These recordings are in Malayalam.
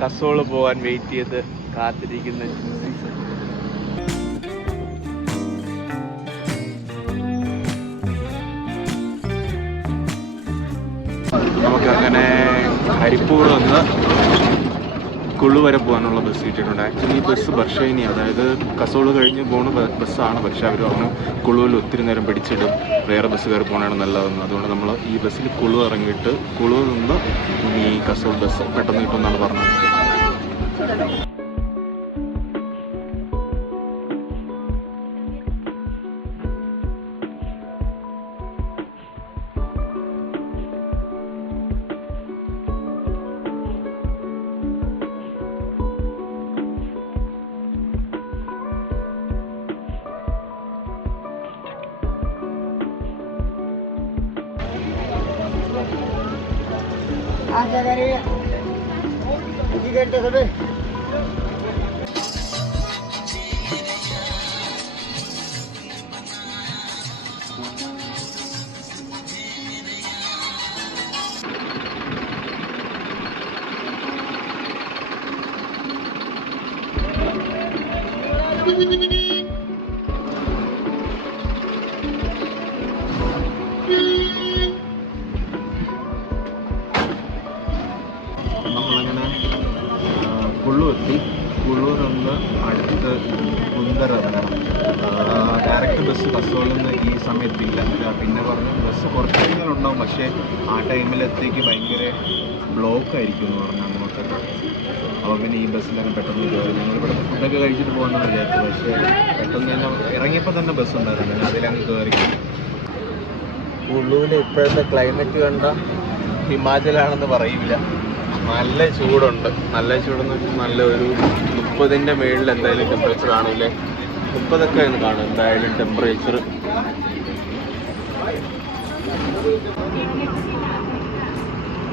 കസോള് പോകാൻ വെയിറ്റ് ചെയ്ത് കാത്തിരിക്കുന്ന നമുക്കങ്ങനെ ഹരിപ്പൂർ നിന്ന് കുളു വരെ പോകാനുള്ള ബസ് കിട്ടിയിട്ടുണ്ട്. ആക്ച്വലി ഈ ബസ് ബർഷൈനി, അതായത് കസോള് കഴിഞ്ഞ് പോകുന്ന ബസ്സാണ്. പക്ഷെ അവർ പറഞ്ഞു കുളുവിൽ ഒത്തിരി നേരം പിടിച്ചിടും, വേറെ ബസ് കയറി പോകണമാണ് നല്ലതെന്ന്. അതുകൊണ്ട് നമ്മൾ ഈ ബസ്സിൽ കുളു ഇറങ്ങിയിട്ട് കുളുവിൽ നിന്ന് ഇനി കസോൾ ബസ് പെട്ടെന്ന് കിട്ടുമെന്നാണ് പറഞ്ഞത്. നമ്മളങ്ങനെ കുള്ളൂരെത്തി. കുള്ളൂർ നിന്ന് അടുത്ത് കുന്തർ ഇറങ്ങണം. ഡയറക്റ്റ് ബസ് കസോളിൽ നിന്ന് ഈ സമയത്തില്ല. പിന്നെ പറഞ്ഞു ബസ് കുറച്ച് കഴിഞ്ഞാലുണ്ടാവും, പക്ഷേ ആ ടൈമിലെത്തേക്ക് ഭയങ്കര ബ്ലോക്ക് ആയിരിക്കും എന്ന് പറഞ്ഞു അങ്ങോട്ടൊക്കെ. അപ്പോൾ പിന്നെ ഈ ബസ്സിലൊക്കെ പെട്ടെന്ന് കയറി. ഞങ്ങളിവിടെ ഫുഡൊക്കെ കഴിച്ചിട്ട് പോകുന്നതെന്ന് വിചാരിച്ചു, പക്ഷേ പെട്ടെന്ന് തന്നെ ഇറങ്ങിയപ്പോൾ തന്നെ ബസ് ഉണ്ടായിരുന്നു. ഞാൻ അതിലങ്ങ് കയറി. കുള്ളൂരിൽ ഇപ്പോഴത്തെ ക്ലൈമറ്റ് കണ്ട ഹിമാചലാണെന്ന് പറയില്ല. നല്ല ചൂടുണ്ട്. നല്ല ചൂടെന്ന് വെച്ചാൽ നല്ല ഒരു 30ൻ്റെ മുകളിൽ എന്തായാലും ടെമ്പറേച്ചർ കാണില്ലേ. 30ഒക്കെ ഒന്ന് കാണും എന്തായാലും ടെമ്പറേച്ചർ.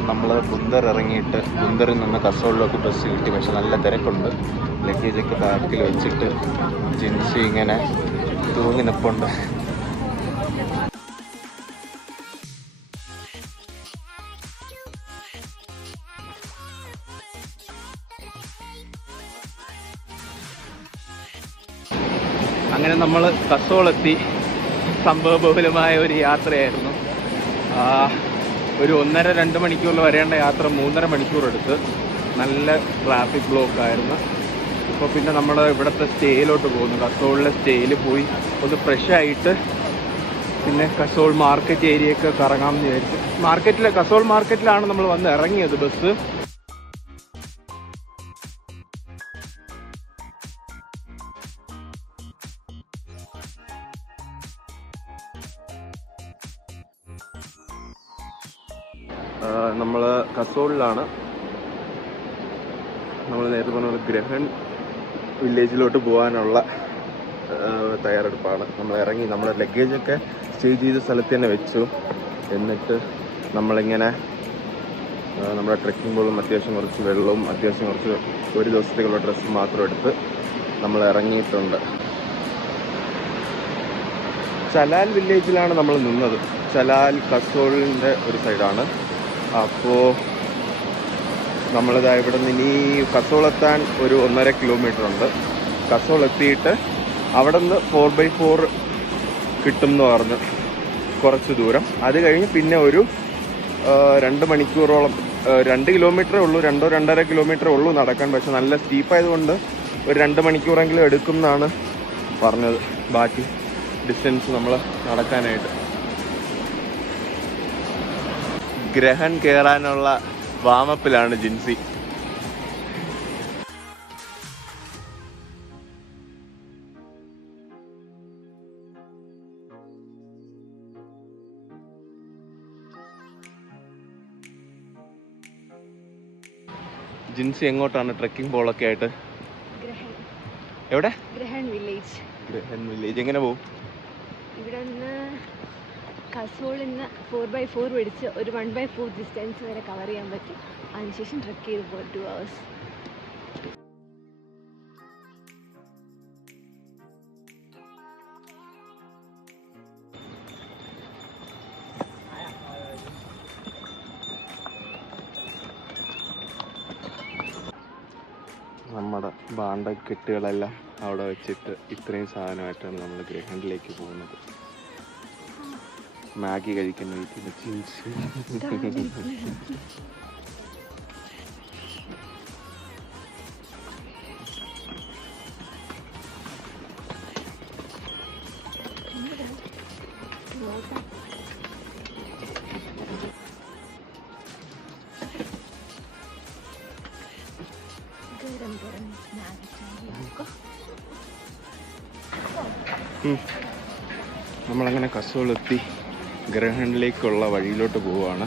നമ്മൾ ബുന്ദർ ഇറങ്ങിയിട്ട് ബുന്ദറിൽ നിന്ന് കസോളിലേക്ക് ബസ് കിട്ടി. പക്ഷെ നല്ല തിരക്കുണ്ട്. ലഗേജൊക്കെ ബാക്കിൽ വെച്ചിട്ട് ജിൻസി ഇങ്ങനെ തൂങ്ങി നിൽപ്പുണ്ട്. അങ്ങനെ നമ്മൾ കസോളെത്തി. സംഭവബഹുലമായ ഒരു യാത്രയായിരുന്നു. ഒരു 1.5-2 മണിക്കൂറിൽ വരേണ്ട യാത്ര 3.5 മണിക്കൂർ എടുത്ത്. നല്ല ട്രാഫിക് ബ്ലോക്ക് ആയിരുന്നു. ഇപ്പോൾ പിന്നെ നമ്മൾ ഇവിടുത്തെ സ്റ്റേയിലോട്ട് പോകുന്നു. കസോളിലെ സ്റ്റേയിൽ പോയി ഒന്ന് ഫ്രഷ് ആയിട്ട് പിന്നെ കസോൾ മാർക്കറ്റ് ഏരിയയൊക്കെ കറങ്ങാമെന്ന് വിചാരിച്ചു. കസോൾ മാർക്കറ്റിലാണ് നമ്മൾ വന്ന് ഇറങ്ങിയത് ബസ്. നമ്മൾ കസോളിലാണ്. നമ്മൾ നേരത്തെ പറഞ്ഞ ഗ്രഹൻ വില്ലേജിലോട്ട് പോകാനുള്ള തയ്യാറെടുപ്പാണ്. നമ്മൾ ഇറങ്ങി നമ്മുടെ ലഗേജൊക്കെ സ്റ്റേ ചെയ്ത സ്ഥലത്ത് തന്നെ വെച്ചു. എന്നിട്ട് നമ്മളിങ്ങനെ നമ്മുടെ ട്രെക്കിംഗ് ബോളും അത്യാവശ്യം കുറച്ച് വെള്ളവും അത്യാവശ്യം കുറച്ച് ഒരു ദിവസത്തേക്കുള്ള ഡ്രസ്സ് മാത്രം എടുത്ത് നമ്മൾ ഇറങ്ങിയിട്ടുണ്ട്. ചലാൽ വില്ലേജിലാണ് നമ്മൾ നിന്നത്. ചലാൽ കസോളിൻ്റെ ഒരു സൈഡാണ്. അപ്പോൾ നമ്മളിതാ ഇവിടെ നിന്ന് ഇനി കസോളെത്താൻ ഒരു 1.5 കിലോമീറ്റർ ഉണ്ട്. കസോൾ എത്തിയിട്ട് അവിടെ നിന്ന് 4x4 കിട്ടും എന്ന് പറഞ്ഞ് കുറച്ച് ദൂരം. അത് കഴിഞ്ഞ് പിന്നെ ഒരു 2 മണിക്കൂറോളം 2 കിലോമീറ്ററേ ഉള്ളൂ, 2-2.5 കിലോമീറ്ററേ ഉള്ളൂ നടക്കാൻ. പക്ഷെ നല്ല സ്റ്റീപ്പായതുകൊണ്ട് ഒരു 2 മണിക്കൂറെങ്കിലും എടുക്കും എന്നാണ് പറഞ്ഞത്. ബാക്കി ഡിസ്റ്റൻസ് നമ്മൾ നടക്കാനായിട്ട്. ഗ്രഹൻ കയറാനുള്ള വാമപ്പിലാണ് ജിൻസി. ജിൻസി എങ്ങോട്ടാണ് ട്രെക്കിംഗ് പോളൊക്കെ ആയിട്ട്? എവിടെ? ഗ്രഹൻ വില്ലേജ്. ഗ്രഹൻ വില്ലേജ് എങ്ങനെ പോകും? ഇവിടെ നിന്ന് കസോളിൽ നിന്ന് 4x4 പിടിച്ച് ഒരു 1/4 ഡിസ്റ്റൻസ് വരെ കവർ ചെയ്യാൻ പറ്റും. അതിനുശേഷം ട്രെക്ക് ചെയ്ത് പോകും 2 hours. നമ്മുടെ ഭാണ്ഡക്കെട്ടുകളെല്ലാം അവിടെ വെച്ചിട്ട് ഇത്രയും സാധനമായിട്ടാണ് നമ്മൾ ഗ്രഹണ്ടിലേക്ക് പോകുന്നത്. മാഗി കഴിക്കുന്ന വീട്ടിൽ ചിൻസ്. നമ്മളങ്ങനെ കസോളെത്തി ഗ്രഹണ്ടിലേക്കുള്ള വഴിയിലോട്ട് പോവുകയാണ്.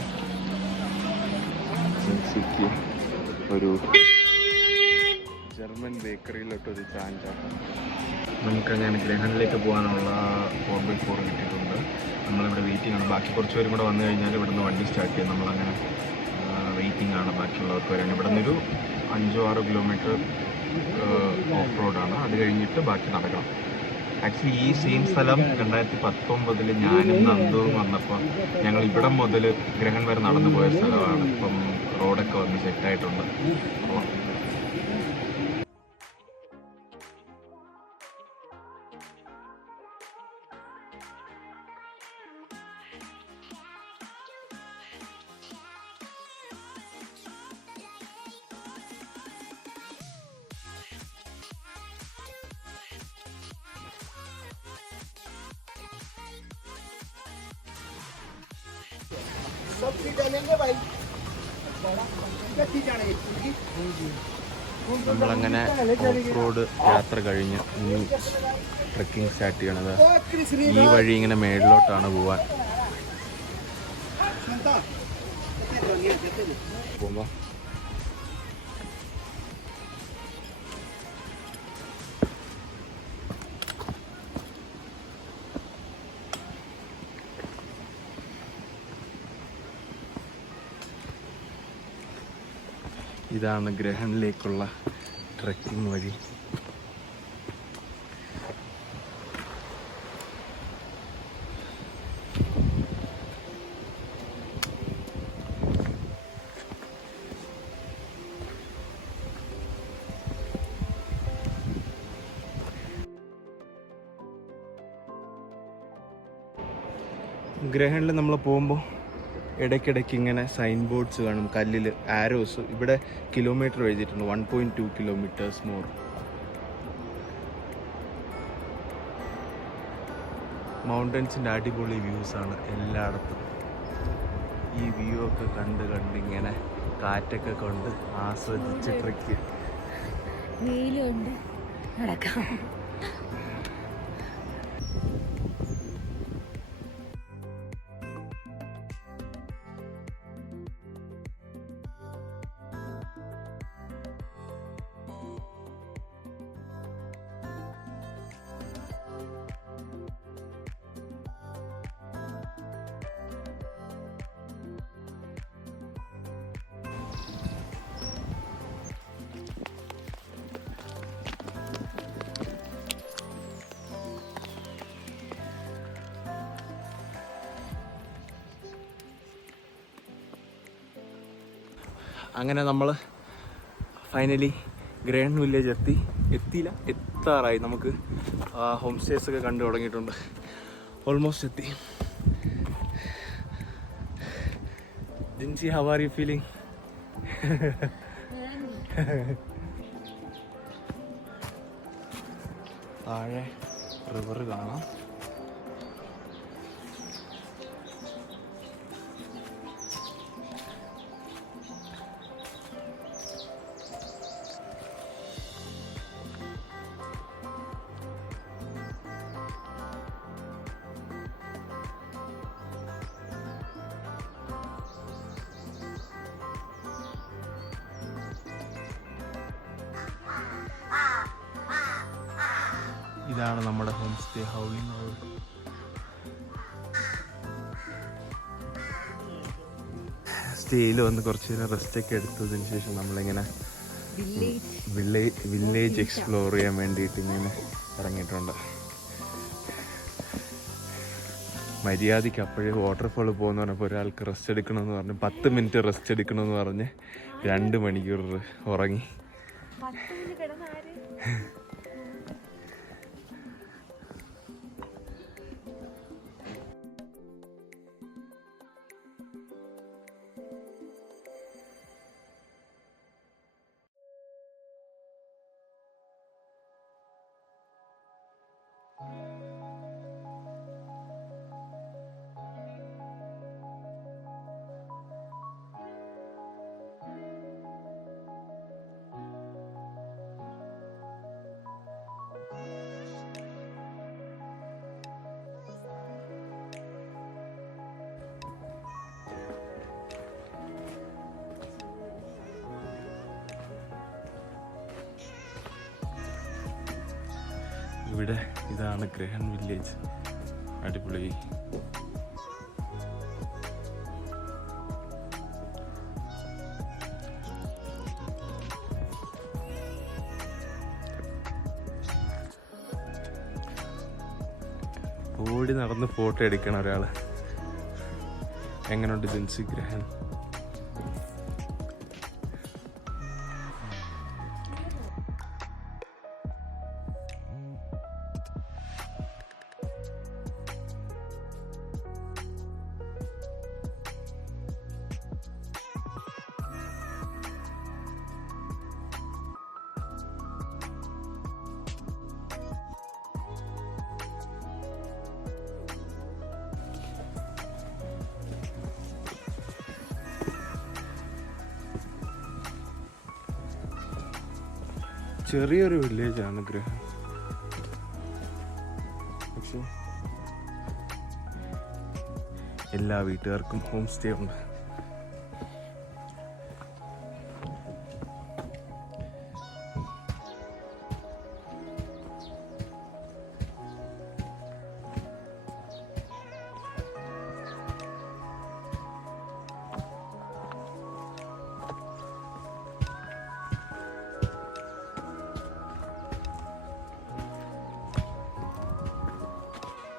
സിറ്റി ഒരു ജർമ്മൻ ബേക്കറിയിലോട്ടൊരു ചാഞ്ചാട്ടം. നമുക്കങ്ങനെ ഗ്രഹണ്ടിലേക്ക് പോകാനുള്ള 4x4 കിട്ടിയിട്ടുണ്ട്. നമ്മളിവിടെ വെയിറ്റിംഗ് ആണ്. ബാക്കി കുറച്ച് പേരും കൂടെ വന്നു കഴിഞ്ഞാൽ ഇവിടുന്ന് വണ്ടി സ്റ്റാർട്ട് ചെയ്യും. നമ്മളങ്ങനെ വെയിറ്റിംഗ് ആണ് ബാക്കിയുള്ളവർക്ക് വരാൻ. ഇവിടെ നിന്നൊരു 5-6 കിലോമീറ്റർ ഓഫ് റോഡാണ്. അത് കഴിഞ്ഞിട്ട് ബാക്കി നടക്കണം. ആക്ച്വലി ഈ സെയിം സ്ഥലം 2019 ഞാനും നന്ദുവും വന്നപ്പോൾ ഞങ്ങൾ ഇവിടം മുതൽ ഗ്രഹൺ വരെ നടന്നു പോയ സ്ഥലമാണ്. ഇപ്പം റോഡൊക്കെ വന്ന് സെറ്റായിട്ടുണ്ട്. നമ്മളങ്ങനെ ഓഫ് റോഡ് യാത്ര കഴിഞ്ഞ് ഇനി ട്രെക്കിംഗ് സ്റ്റാർട്ട് ചെയ്യണത്. ഈ വഴി ഇങ്ങനെ മേളിലോട്ടാണ് പോവാൻ പോകുമ്പോൾ. ഇതാണ് ഗ്രഹണിലേക്കുള്ള ട്രെക്കിംഗ് വഴി. ഗ്രഹണിൽ നമ്മൾ പോകുമ്പോൾ ഇടയ്ക്കിടയ്ക്ക് ഇങ്ങനെ സൈൻ ബോർഡ്സ് കാണും, കല്ലിൽ ആരോസ്. ഇവിടെ കിലോമീറ്റർ എഴുതിയിട്ടുണ്ട്, 1.2 കിലോമീറ്റേഴ്സ് മോർ. മൗണ്ടൻസിൻ്റെ അടിപൊളി വ്യൂസാണ് എല്ലായിടത്തും. ഈ വ്യൂ ഒക്കെ കണ്ടിങ്ങനെ കാറ്റൊക്കെ കൊണ്ട് ആസ്വദിച്ച് ട്രെക്ക് വെയിലുണ്ട് നടക്കാം. അങ്ങനെ നമ്മൾ ഫൈനലി ഗ്രഹൺ വില്ലേജ് എത്താറായി. നമുക്ക് ഹോം സ്റ്റേസ് ഒക്കെ കണ്ടു തുടങ്ങിയിട്ടുണ്ട്. ഓൾമോസ്റ്റ് എത്തി. Jincy, how are you feeling? താഴെ റിവർ കാണാം. ഇതാണ് നമ്മുടെ ഹോം സ്റ്റേ ഹൗലിംഗ് റോഡ്. സ്റ്റേയിൽ വന്ന് കുറച്ച് നേരം റെസ്റ്റൊക്കെ എടുത്തതിന് ശേഷം നമ്മളിങ്ങനെ വില്ലേജ് എക്സ്പ്ലോർ ചെയ്യാൻ വേണ്ടിയിട്ട് ഇങ്ങനെ ഇറങ്ങിയിട്ടുണ്ട്. മര്യാദയ്ക്ക് അപ്പോഴേ വാട്ടർഫോൾ പോകുന്ന പറഞ്ഞപ്പോൾ ഒരാൾക്ക് റെസ്റ്റ് എടുക്കണമെന്ന് പറഞ്ഞ് 10 മിനിറ്റ് റെസ്റ്റ് എടുക്കണമെന്ന് പറഞ്ഞ് 2 മണിക്കൂർ ഉറങ്ങി. ഇവിടെ ഇതാണ് ഗ്രഹൻ വില്ലേജ്. അടിപൊളി. ഓടി നടന്ന് ഫോട്ടോ എടുക്കണം ഒരാള്. എങ്ങനെയുണ്ട് ജിൻസി ഗ്രഹൻ? ചെറിയൊരു വില്ലേജാണ് ഗ്രഹൻ, പക്ഷെ എല്ലാ വീട്ടുകാർക്കും ഹോം സ്റ്റേ ഉണ്ട്.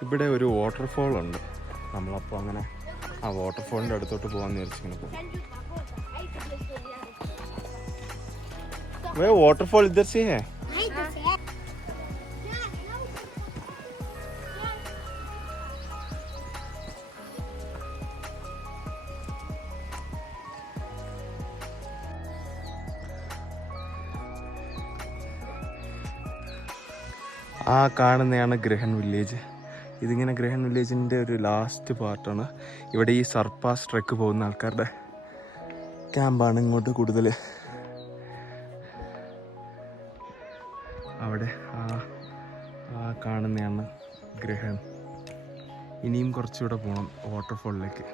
ഇവിടെ ഒരു വാട്ടർഫോൾ ഉണ്ട്. നമ്മളപ്പോൾ അങ്ങനെ ആ വാട്ടർഫോളിൻ്റെ അടുത്തോട്ട് പോകാൻ വിചാരിച്ചിങ്ങനെ പോകും. വാട്ടർഫോൾ ഇधർ സേ ഹേ? ആ കാണുന്നതാണ് ഗ്രഹൻ വില്ലേജ്. ഇതിങ്ങനെ ഗ്രഹൻ വില്ലേജിൻ്റെ ഒരു ലാസ്റ്റ് പാർട്ടാണ്. ഇവിടെ ഈ സർപ്പാസ് ട്രെക്ക് പോകുന്ന ആൾക്കാരുടെ ക്യാമ്പാണ് ഇങ്ങോട്ട് കൂടുതൽ. അവിടെ ആ കാണുന്നതാണ് ഗ്രഹൻ. ഇനിയും കുറച്ചുകൂടെ പോകണം വാട്ടർഫോളിലേക്ക്.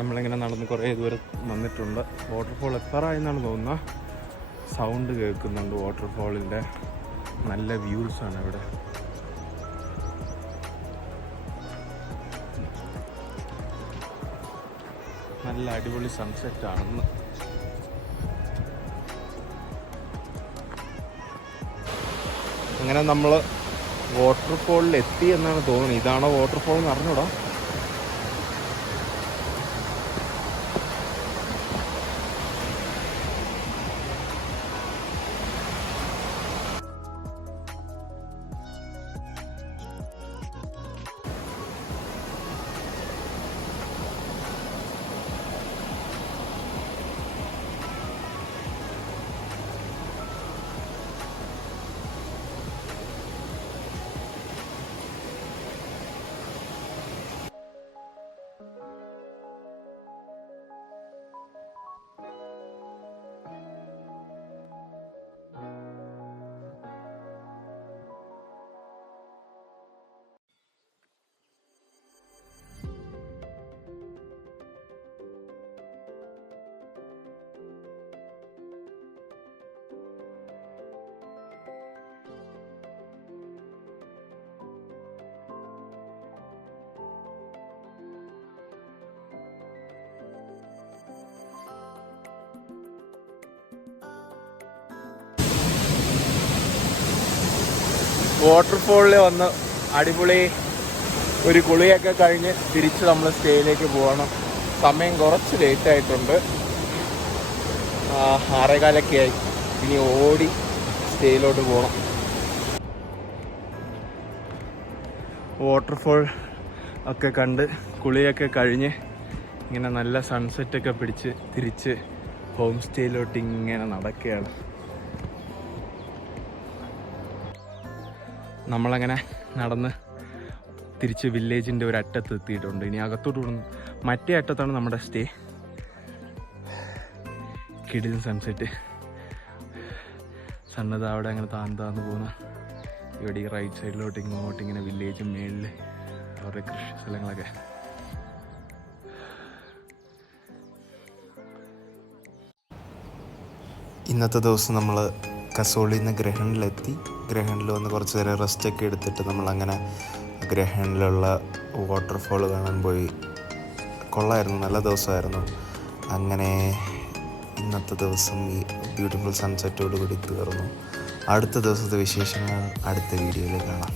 നമ്മളിങ്ങനെ നടന്ന് കുറേ ദൂരം വന്നിട്ടുണ്ട്. വാട്ടർഫോൾ എത്താറായെന്നാണ് തോന്നുന്നത്. സൗണ്ട് കേൾക്കുന്നുണ്ട് വാട്ടർഫോളിൻ്റെ. നല്ല വ്യൂസാണ് ഇവിടെ. നല്ല അടിപൊളി സൺസെറ്റ് ആണെന്ന്. അങ്ങനെ നമ്മൾ വാട്ടർഫോളിൽ എത്തി എന്നാണ് തോന്നുന്നത്. ഇതാണോ വാട്ടർഫോൾ എന്ന് അറിഞ്ഞൂടാ. വാട്ടർഫോളിൽ വന്ന് അടിപൊളി ഒരു കുളിയൊക്കെ കഴിഞ്ഞ് തിരിച്ച് നമ്മൾ സ്റ്റേയിലേക്ക് പോകണം. സമയം കുറച്ച് ലേറ്റായിട്ടുണ്ട്. 6:15 ആയി. ഇനി ഓടി സ്റ്റേയിലോട്ട് പോകണം. വാട്ടർഫോൾ ഒക്കെ കണ്ട് കുളിയൊക്കെ കഴിഞ്ഞ് ഇങ്ങനെ നല്ല സൺസെറ്റൊക്കെ പിടിച്ച് തിരിച്ച് ഹോം സ്റ്റേയിലോട്ട് ഇങ്ങനെ നടക്കുകയാണ്. നമ്മളങ്ങനെ നടന്ന് തിരിച്ച് വില്ലേജിൻ്റെ ഒരു അറ്റത്ത് എത്തിയിട്ടുണ്ട്. ഇനി അകത്തോട്ട് വിടുന്നു. മറ്റേ അറ്റത്താണ് നമ്മുടെ സ്റ്റേ. കിടിലൻ സൺസെറ്റ്. സണ്ണത് അവിടെ അങ്ങനെ താന്ന് പോകുന്ന ഇവിടെ ഈ റൈറ്റ് സൈഡിലോട്ട് ഇങ്ങോട്ട് ഇങ്ങനെ വില്ലേജും മേളിൽ അവരുടെ കൃഷി സ്ഥലങ്ങളൊക്കെ. ഇന്നത്തെ ദിവസം നമ്മൾ കസോളിൽ നിന്ന് ഗ്രഹണിലെത്തി. ഗ്രഹണിൽ വന്ന് കുറച്ച് നേരം റെസ്റ്റൊക്കെ എടുത്തിട്ട് നമ്മളങ്ങനെ ഗ്രഹണിലുള്ള വാട്ടർഫോൾ കാണാൻ പോയി. കൊള്ളായിരുന്നു, നല്ല ദിവസമായിരുന്നു. അങ്ങനെ ഇന്നത്തെ ദിവസം ഈ ബ്യൂട്ടിഫുൾ സൺസെറ്റോട് കൂടി തീർന്നു. അടുത്ത ദിവസത്തെ വിശേഷങ്ങൾ അടുത്ത വീഡിയോയിൽ കാണാം.